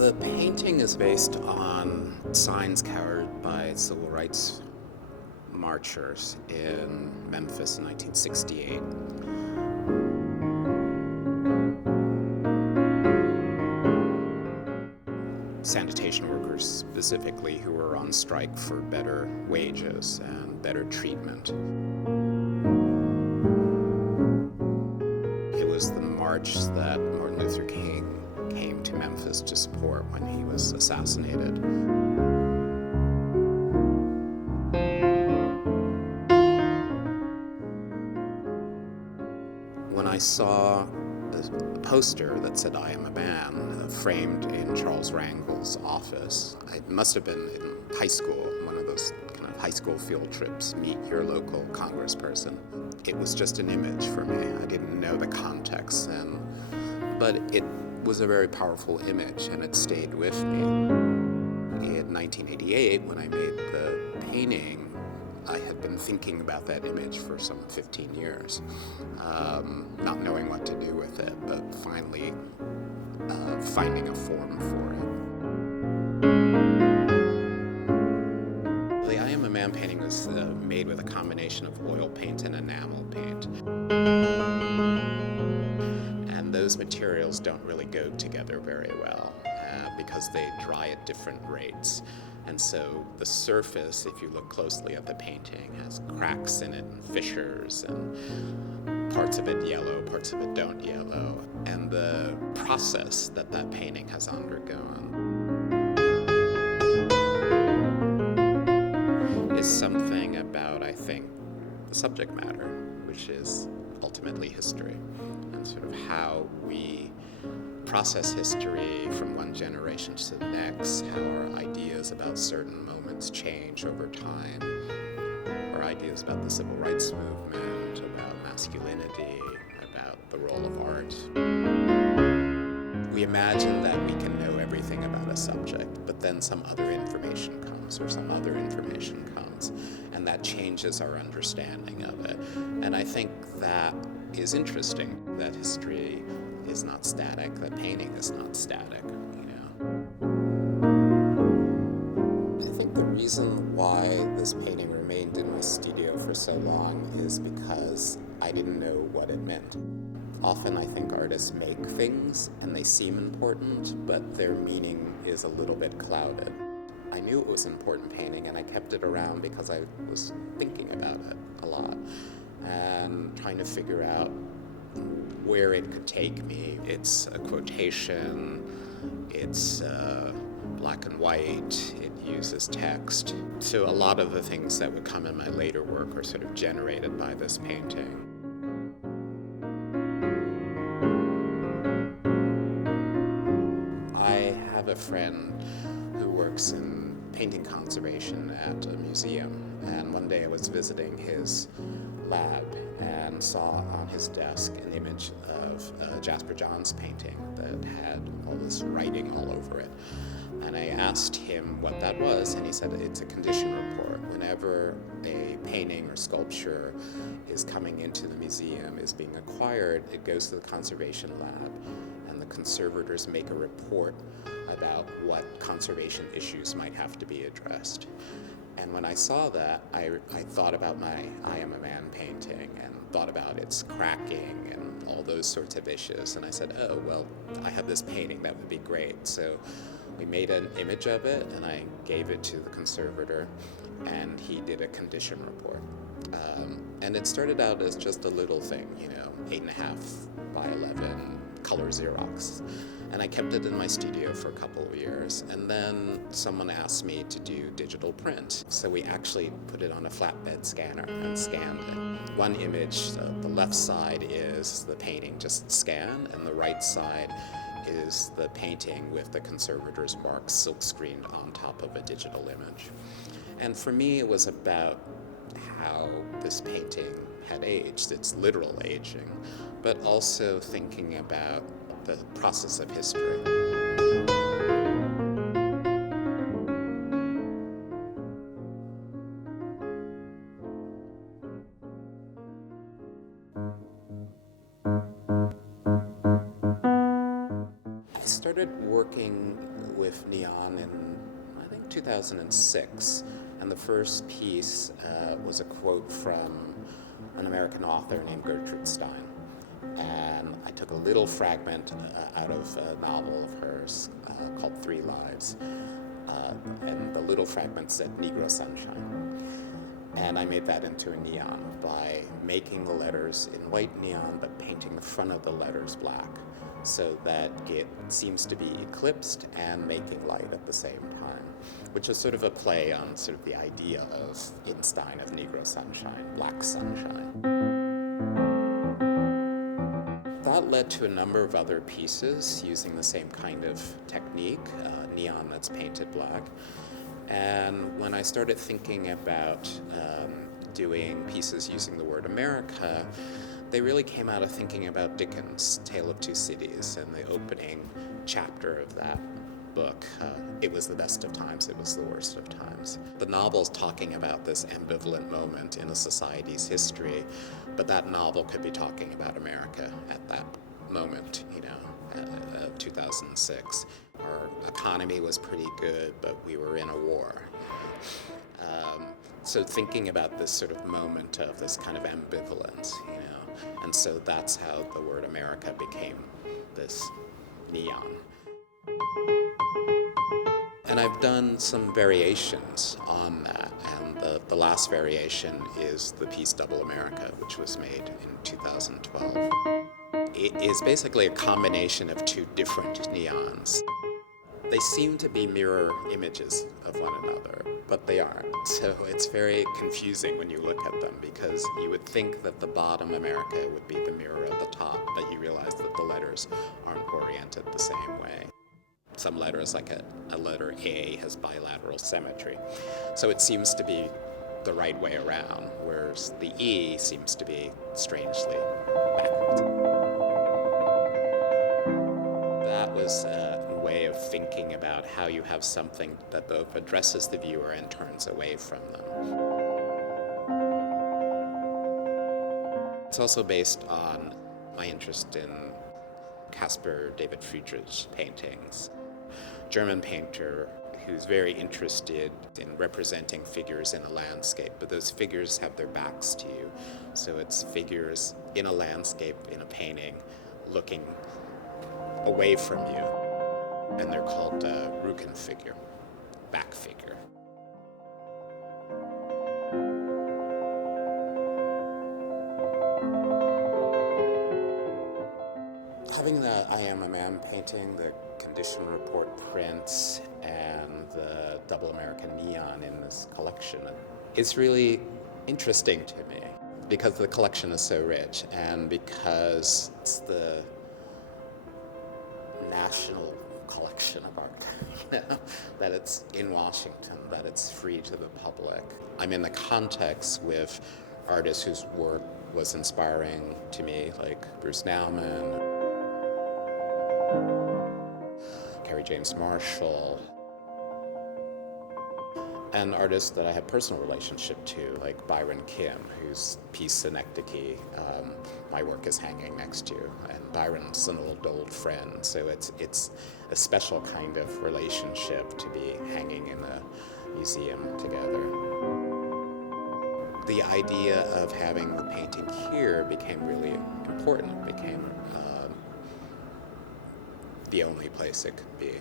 The painting is based on signs carried by civil rights marchers in Memphis in 1968. Sanitation workers specifically who were on strike for better wages and better treatment. It was the march that Martin Luther King came to Memphis to support when he was assassinated. When I saw a poster that said "I am a man" framed in Charles Rangel's office, I must have been in high school, one of those kind of high school field trips, meet your local congressperson. It was just an image for me. I didn't know the context, but it was a very powerful image, and it stayed with me. In 1988, when I made the painting, I had been thinking about that image for some 15 years, not knowing what to do with it, but finally finding a form for it. The I Am a Man painting was made with a combination of oil paint and enamel paint. And those materials don't really go together very well because they dry at different rates. And so the surface, if you look closely at the painting, has cracks in it and fissures, and parts of it yellow, parts of it don't yellow. And the process that painting has undergone is something about, I think, the subject matter, which is ultimately history, and sort of how we process history from one generation to the next, how our ideas about certain moments change over time, our ideas about the civil rights movement, about masculinity, about the role of art. We imagine that we can know everything about a subject, but then some other information comes, or some other information comes, and that changes our understanding of it. And I think that is interesting, that history is not static, that painting is not static, I think the reason why this painting remained in my studio for so long is because I didn't know what it meant. Often I think artists make things and they seem important, but their meaning is a little bit clouded. I knew it was an important painting and I kept it around because I was thinking about it a lot and trying to figure out where it could take me. It's a quotation, it's black and white, it uses text. So a lot of the things that would come in my later work are sort of generated by this painting. I have a friend who works in painting conservation at a museum, and one day I was visiting his lab and saw on his desk an image of Jasper John's painting that had all this writing all over it. And I asked him what that was, and he said it's a condition report. Whenever a painting or sculpture is coming into the museum, is being acquired, it goes to the conservation lab, and the conservators make a report about what conservation issues might have to be addressed. And when I saw that, I thought about my I Am a Man painting and thought about its cracking and all those sorts of issues. And I said, oh, well, I have this painting, that would be great. So we made an image of it, and I gave it to the conservator, and he did a condition report. And it started out as just a little thing, 8.5 by 11 color Xerox. And I kept it in my studio for a couple of years. And then someone asked me to do digital print. So we actually put it on a flatbed scanner and scanned it. One image, the left side is the painting just scanned, and the right side is the painting with the conservator's marks silk-screened on top of a digital image. And for me, it was about how this painting had aged, its literal aging, but also thinking about the process of history. I started working with neon in, I think, 2006. And the first piece was a quote from an American author named Gertrude Stein. And I took a little fragment out of a novel of hers called 3 Lives. And the little fragment said Negro Sunshine. And I made that into a neon by making the letters in white neon but painting the front of the letters black so that it seems to be eclipsed and making light at the same time, which is sort of a play on sort of the idea of in Stein of Negro sunshine, black sunshine. That led to a number of other pieces using the same kind of technique, neon that's painted black. And when I started thinking about doing pieces using the word America, they really came out of thinking about Dickens' Tale of Two Cities and the opening chapter of that book. It was the best of times, it was the worst of times. The novel's talking about this ambivalent moment in a society's history, but that novel could be talking about America at that moment, 2006. Our economy was pretty good, but we were in a war. So thinking about this sort of moment of this kind of ambivalence, and so that's how the word America became this neon. And I've done some variations on that, and the last variation is the piece Double America, which was made in 2012. It is basically a combination of 2 different neons. They seem to be mirror images of one another, but they aren't. So it's very confusing when you look at them, because you would think that the bottom America would be the mirror of the top, but you realize that the letters aren't oriented the same way. Some letters, like a letter A, has bilateral symmetry. So it seems to be the right way around, whereas the E seems to be strangely backwards. That was a way of thinking about how you have something that both addresses the viewer and turns away from them. It's also based on my interest in Caspar David Friedrich's paintings. German painter who's very interested in representing figures in a landscape, but those figures have their backs to you. So it's figures in a landscape, in a painting, looking away from you. And they're called Rückenfigure, back figure. Having the I Am a Man painting, the condition report prints, and the Double American neon in this collection is really interesting to me, because the collection is so rich, and because it's the national collection of art, that it's in Washington, that it's free to the public. I'm in the context with artists whose work was inspiring to me, like Bruce Nauman, Kerry James Marshall, and artists that I have personal relationship to, like Byron Kim, whose piece Synecdoche, my work is hanging next to, and Byron's an old friend, so it's a special kind of relationship to be hanging in a museum together. The idea of having the painting here became really important. It became the only place it could be.